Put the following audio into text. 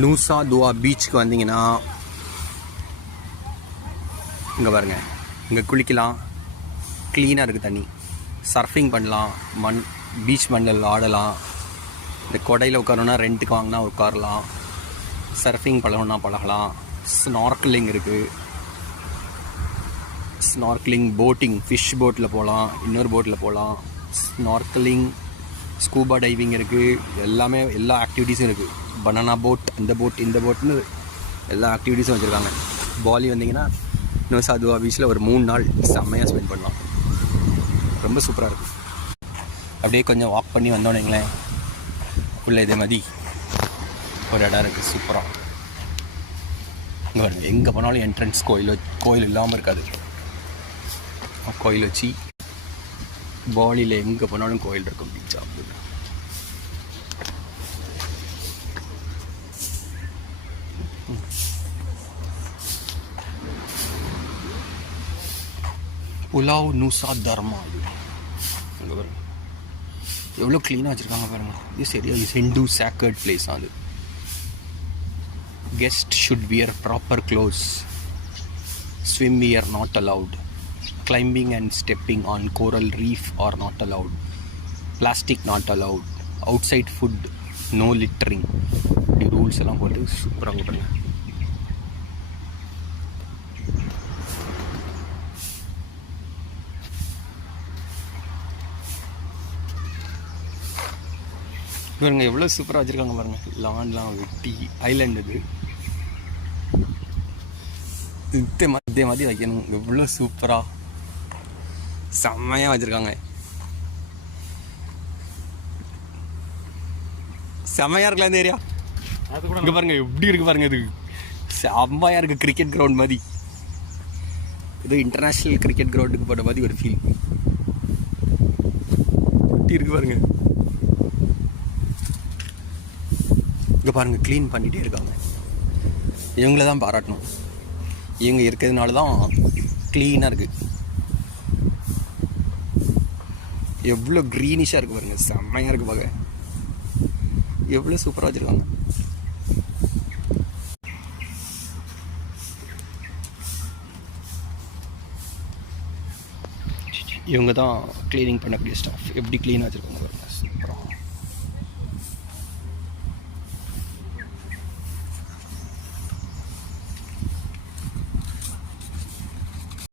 நூசா துவா பீச்சுக்கு வந்தீங்கன்னா இங்கே பாருங்கள், இங்கே குளிக்கலாம், க்ளீனாக இருக்குது தண்ணி, சர்ஃபிங் பண்ணலாம், பீச் மண்ணில் ஆடலாம், இந்த கொடையில் உட்காரணுன்னா ரெண்ட்டுக்கு வாங்கினா உட்காரலாம், சர்ஃபிங் பழகணுன்னா பழகலாம், ஸ்நார்க்லிங் இருக்குது, ஸ்நார்க்லிங், போட்டிங், ஃபிஷ் போட்டில் போகலாம், இன்னொரு போட்டில் போகலாம், ஸ்நார்க்லிங், ஸ்கூபா டைவிங் இருக்குது, எல்லாமே எல்லா ஆக்டிவிட்டீஸும் இருக்குது. பனானா போட், அந்த போட், இந்த போட்னு எல்லா ஆக்டிவிட்டீஸும் வச்சுருக்காங்க. பாலி வந்தீங்கன்னா நூசா துவா பீச்சில் ஒரு 3 நாள் செம்மையாக ஸ்பெண்ட் பண்ணலாம். ரொம்ப சூப்பராக இருக்கும். அப்படியே கொஞ்சம் வாக் பண்ணி வந்தோன்னீங்களேன், உள்ள இதே மாதிரி ஒரு இடம் இருக்குது சூப்பராக. இங்கே எங்கே போனாலும் என்ட்ரன்ஸ் கோயில் இல்லாமல் இருக்காது. கோயில் வச்சு பாலியில் எங்கே போனாலும் கோயில் இருக்கும். பீச்சா புலாவ் நூசா தர்மா. இது அங்கே பாருங்க எவ்வளோ க்ளீனாக வச்சுருக்காங்க பாருங்கள். இது சரியா ஹிந்து சேக்கர்ட் பிளேஸ். அது guest should wear proper clothes, swim wear not allowed, climbing and stepping on coral reef are not allowed, plastic not allowed, outside food no littering. இப்படி ரூல்ஸ் எல்லாம் போட்டு சூப்பராக போட்டுருங்க. பாருங்க எவ்வளோ சூப்பராக வச்சுருக்காங்க பாருங்கள். லான்லாம் வெட்டி ஐலாண்ட் இது இதே மாதிரி வைக்கணும். எவ்வளோ சூப்பராக செம்மையாக வச்சுருக்காங்க. செம்மையாக இருக்கலாம் இந்த ஏரியா. இங்கே பாருங்கள் எப்படி இருக்குது பாருங்கள். இது செம்மையாக இருக்குது. கிரிக்கெட் கிரவுண்ட் மாதிரி, இது இன்டர்நேஷ்னல் கிரிக்கெட் கிரவுண்டுக்கு போட்ட மாதிரி ஒரு ஃபீல். எப்படி இருக்குது பாருங்கள். இங்கே பாருங்கள் க்ளீன் பண்ணிகிட்டே இருக்காங்க. இவங்கள தான் பாராட்டணும். இவங்க இருக்கிறதுனால தான் க்ளீனாக இருக்குது. எவ்வளோ க்ரீனிஷாக இருக்குது பாருங்கள். செம்மையாக இருக்குது பார்க்க. எவ்வளோ சூப்பராக வச்சுருக்காங்க. இவங்க தான் க்ளீனிங் பண்ணக்கூடிய ஸ்டாஃப். எப்படி க்ளீனாக வச்சுருக்காங்க பாருங்கள்.